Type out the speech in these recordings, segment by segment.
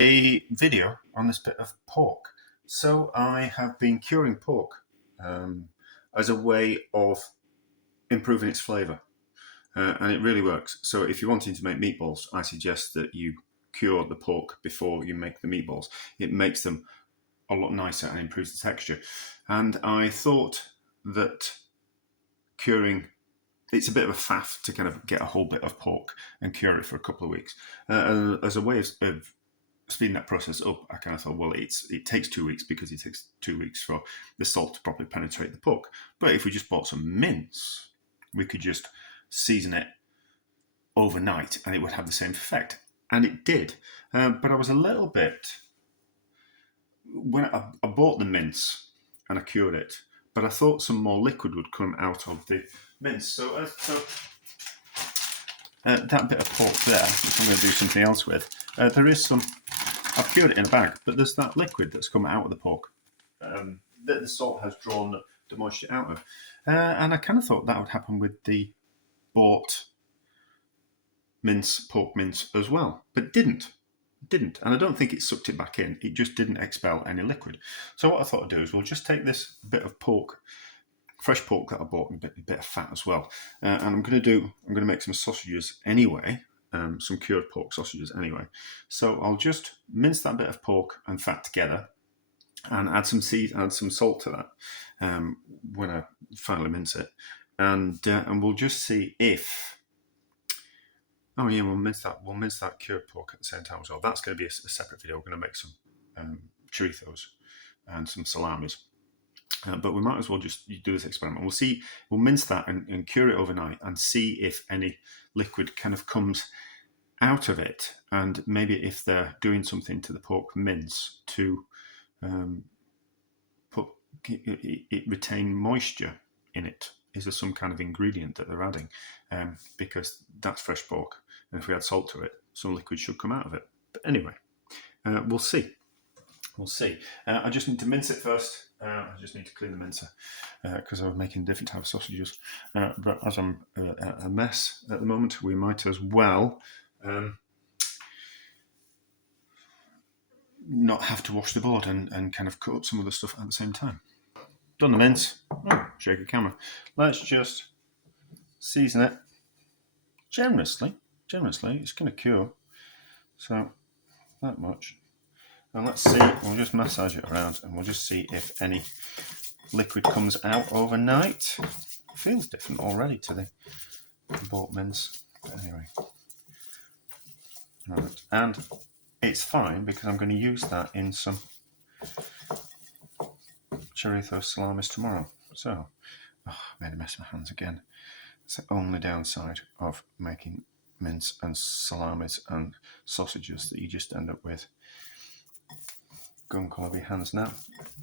A video on this bit of pork. So I have been curing pork as a way of improving its flavour, and it really works. So if you're wanting to make meatballs, I suggest that you cure the pork before you make the meatballs. It makes them a lot nicer and improves the texture. And I thought that curing it's a bit of a faff to kind of get a whole bit of pork and cure it for a couple of weeks. As a way of speeding that process up, I kind of thought, well, it takes 2 weeks because it takes 2 weeks for the salt to properly penetrate the pork. But if we just bought some mince, we could just season it overnight and it would have the same effect. And it did. But I was a little bit, when I bought the mince and I cured it, but I thought some more liquid would come out of the mince. So that bit of pork there, which I'm going to do something else with, there is some, I've cured it in a bag, but there's that liquid that's come out of the pork that the salt has drawn the moisture out of. And I kind of thought that would happen with the bought pork mince as well, but it didn't. And I don't think it sucked it back in. It just didn't expel any liquid. So what I thought I'd do is we'll just take this bit of pork, fresh pork that I bought, and a bit of fat as well. And I'm going to make some sausages anyway, some cured pork sausages anyway. So I'll just mince that bit of pork and fat together, and add some salt to that when I finally mince it, and we'll just see if. Oh yeah, we'll mince that cured pork at the same time as well. That's going to be a separate video. We're going to make some choritos and some salamis. But we might as well just do this experiment. We'll mince that and cure it overnight and see if any liquid kind of comes out of it, and maybe if they're doing something to the pork mince to retain moisture in it. Is there some kind of ingredient that they're adding? Because that's fresh pork, and if we add salt to it, some liquid should come out of it. But anyway, we'll see. I just need to mince it first. I just need to clean the mincer because I was making different types of sausages. But as I'm a mess at the moment, we might as well not have to wash the board and kind of cut up some of the stuff at the same time. Done the mince. Oh, shake the camera. Let's just season it generously. It's going to cure. So that much. And let's see, we'll just massage it around and we'll just see if any liquid comes out overnight. It feels different already to the bought mince. But anyway. Right. And it's fine because I'm going to use that in some chorizo salamis tomorrow. So, I made a mess of my hands again. It's the only downside of making mince and salamis and sausages that you just end up with gunk all over your hands. Now,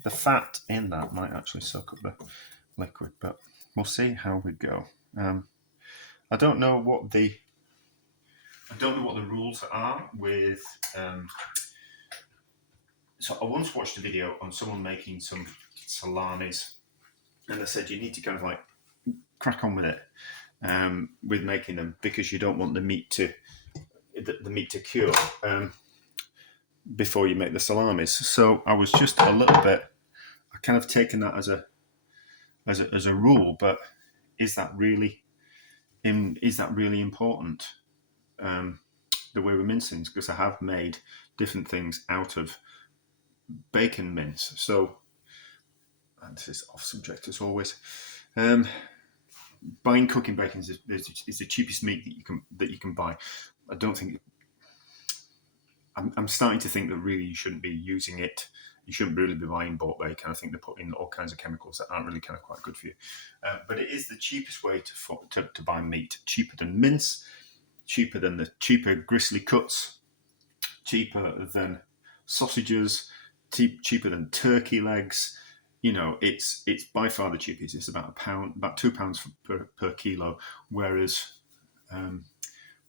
the fat in that might actually soak up the liquid, but we'll see how we go. I don't know what the rules are with. So I once watched a video on someone making some salamis, and they said you need to kind of like crack on with it with making them because you don't want the meat to cure before you make the salamis. So I was just a little bit. I kind of taken that as a rule, but is that really important? The way we mince things, because I have made different things out of bacon mince. So, and this is off subject as always. Buying cooking bacon is the cheapest meat that you can buy. I don't think. I'm starting to think that really you shouldn't be using it. You shouldn't really be buying bought bacon. I think they're putting all kinds of chemicals that aren't really kind of quite good for you. But it is the cheapest way to buy meat. Cheaper than mince, cheaper than the cheaper gristly cuts, cheaper than sausages, cheaper than turkey legs. You know, it's by far the cheapest. It's about about £2 per kilo, whereas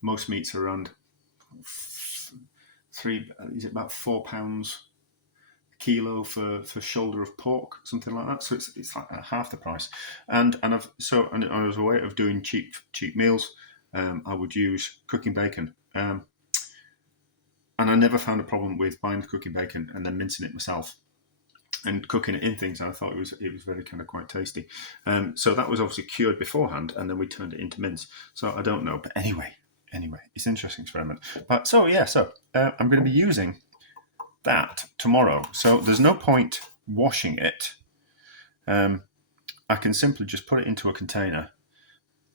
most meats are around about £4 a kilo for shoulder of pork, something like that. So it's like half the price. And as a way of doing cheap meals, I would use cooking bacon. And I never found a problem with buying the cooking bacon and then mincing it myself and cooking it in things. And I thought it was very kind of quite tasty. So that was obviously cured beforehand, and then we turned it into mince. So I don't know, but anyway, it's an interesting experiment. But so I'm going to be using that tomorrow. So there's no point washing it. I can simply just put it into a container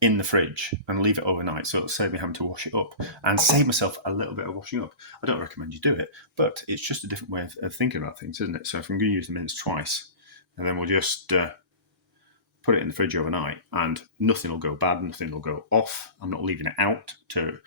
in the fridge and leave it overnight, so it'll save me having to wash it up and save myself a little bit of washing up. I don't recommend you do it, but it's just a different way of thinking about things, isn't it? So if I'm going to use the mince twice, and then we'll just put it in the fridge overnight, and nothing will go bad, nothing will go off. I'm not leaving it out to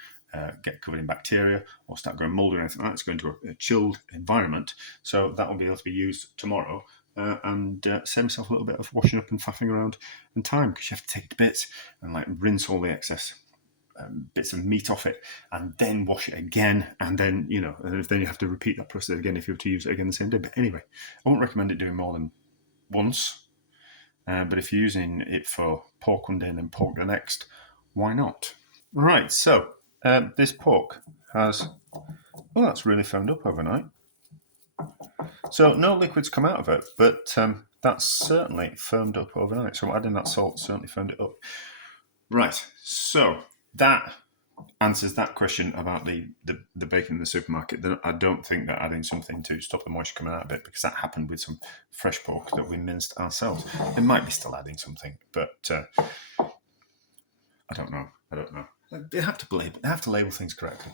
get covered in bacteria or start going mouldy or anything like that. It's going to a chilled environment, so that will be able to be used tomorrow. And save myself a little bit of washing up and faffing around and time, because you have to take it to bits and like rinse all the excess bits of meat off it and then wash it again, and then then you have to repeat that process again if you were to use it again the same day. But anyway, I wouldn't recommend it doing more than once, but if you're using it for pork one day and then pork the next, why not? Right, so this pork has, that's really firmed up overnight. So no liquids come out of it, but that's certainly firmed up overnight. So adding that salt certainly firmed it up. Right, so that answers that question about the bacon in the supermarket. I don't think that adding something to stop the moisture coming out of it, because that happened with some fresh pork that we minced ourselves. It might be still adding something, but I don't know. They have to label things correctly.